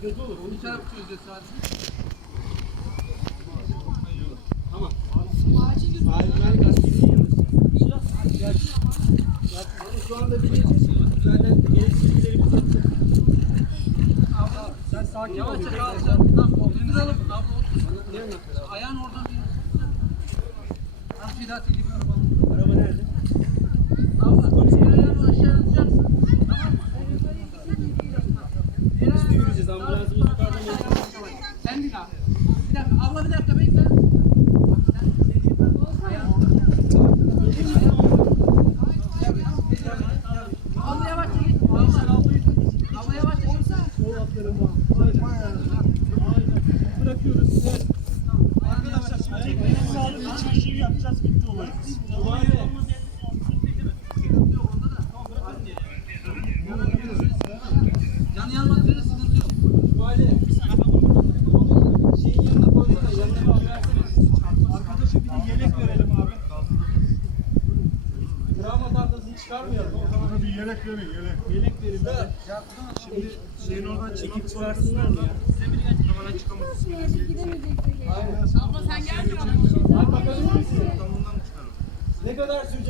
kötü olur. Onu çarpıyor sadece. Tamam. Acil tamam. tamam. tamam. tamam. tamam. evet, şey yani, şu anda Yavaşça kalacağım. Ayağın oradan bir. Bir daha tekrar Biz de yürüyeceğiz ambulansımız yukarıda mı? Sen bir daha. Bir dakika abla bir dakika bekle. Arkadaşlar şimdi tek bir sağlık için şey yapacağız bitti olay. Olay yok. yelek verelim abi. Travmadan da zil çıkarmayalım. Ona bir yelek verin yelek. Yelek verin. Ya, şimdi, şimdi şeyin oradan çekip çıkarsınlar mı? Sen geç. Tamamen çıkamazsın. Gidemeyecek. Abla sen gel mi?